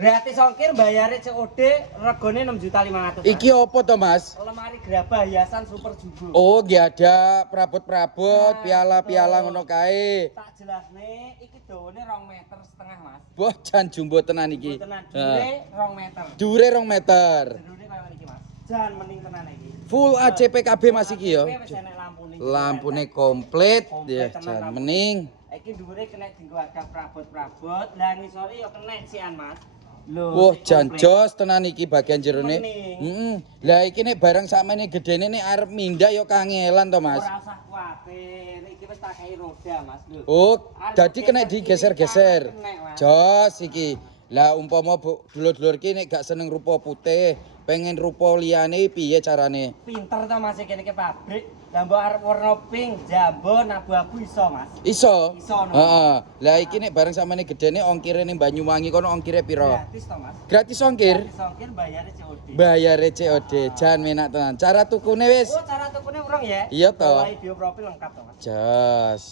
Gratis ongkir bayare COD regane 6.500.000. Iki apa to, Mas? Lemari gerabah hiasan super jumbo. Oh, nggih ada perabot-perabot, piala-piala ngono kae. Tak jelasne iki dawane 2,5 meter, Mas. Wah, jan jumbo tenan iki. Tenan dure 2 meter. Dure 2 meter. Dure kaya iki, Mas. Jan mending tenan iki. Full ACPKB Mas iki ya. Wis enek lampune. Lampune komplit ya, Komplit tenan jan lampune. mening. Iki dhuwure kena dienggo ada perabot-perabot. Lah ngisore ya kena sian, Mas. Lho. Wah, sik jan komplit. jos tenan iki bagian jerone. Mening. Heeh. Lah iki nek barang sakmene gedene nek arep mindah ya kangelan to, Mas. Ora usah kuwatir. Iki wis tak kei roda, Mas. Lho. Oh, dadi kena digeser-geser. Jos iki. Lah umpama dulur-dulur ki nek gak seneng rupa putih, pengen rupa liyane piye carane? Pinter to Mas iki ke pabrik. Lah mbok arep warna pink, jambon, abu-abu iso, Mas. Iso? Iso, no. Heeh. Lah iki nek bareng samane gedene ongkire ning Banyuwangi kono ongkire piro? Gratis to, Mas. Gratis ongkir? Gratis ongkir bayare COD. Bayare COD, jan menak tenan. Cara tukune wis Oh, cara tukune urung ya? Iya, toh. Bawahi bioprofil lengkap to, Mas. jos.